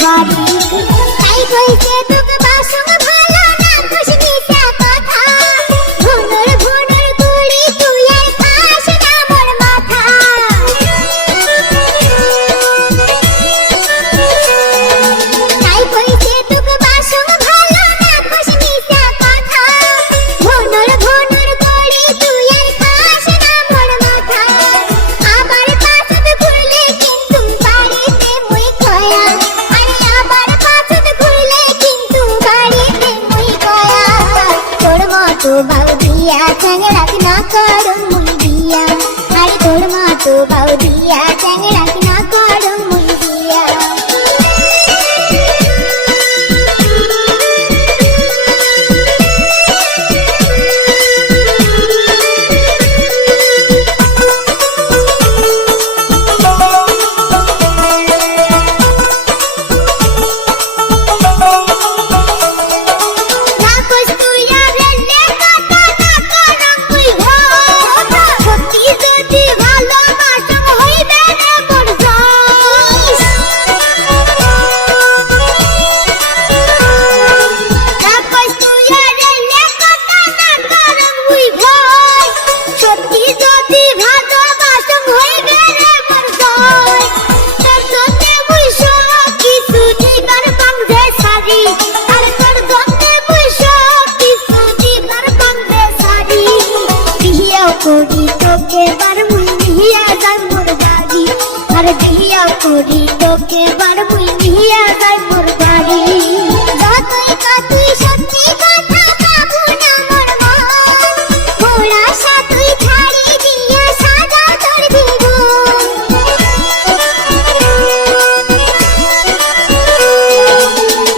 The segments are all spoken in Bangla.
বাড়ি তাই কইছে তোকে বাসন ভালো না খুশি কথা ভুনর ভুনর করি তুই আর খাস না মোর মাথা তাই কইছে তোকে বাসন ভালো না খুশি কথা ভুনর ভুনর করি তুই আর খাস না মোর মাথা আবার পাছদ ঘুরলে কিন্তু বাড়িতে মুই কয়া আরে আবার পাছদ ঘুরলে কিন্তু বাড়িতে মুই কয়া তোর মতো বাউদিয়া চ্যাংড়াকে না করো মুই দিয়া আরে তোর মতো বাউদিয়া চ্যাংড়াকে না করো মুই দিয়া করি তোকে বার মুই নিয়া যাই মোর বাড়ি আরে বিয়া করি তোকে বার মুই নিয়া যাই মোর বাড়ি যতই কতই সত্যি কথা পাবো না মোর মন মোরা সাথই ছাড়ি দিয়া সাজা তোর জীবন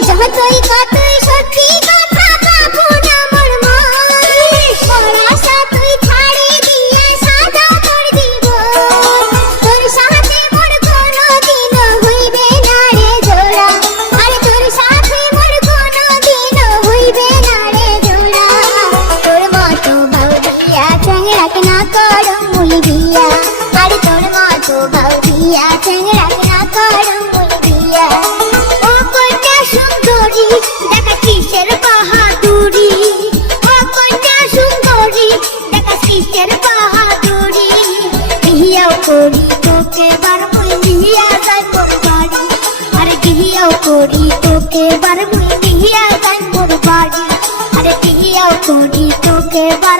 যতই কতই সত্যি কথা পাবো না মোর মন মোরা সাথই ছাড়ি দিয়া সাজা তোর জীবন তোর সাথে মোর কোনোদিন হইবে না রে জোড়া আরে তোর সাথে মোর কোনোদিন হইবে না রে জোড়া তোর মতো বাউদিয়া চ্যাংড়াকে না করো মুই বিয়া আরে তোর মতো বাউদিয়া চ্যাংড়াকে না করো মুই বিয়া ও কন্যা সুন্দরী দেখা কিসের বাহাদুরি ও কন্যা সুন্দরী দেখা কিসের বাহাদুরি বিয়াও করি তোকে বার মুই নিয়া যাই মোর বাড়ি আরে বিয়াও করি তোকে বার মুই নিয়া যাই মোর বাড়ি আরে বিয়াও করি তোকে বার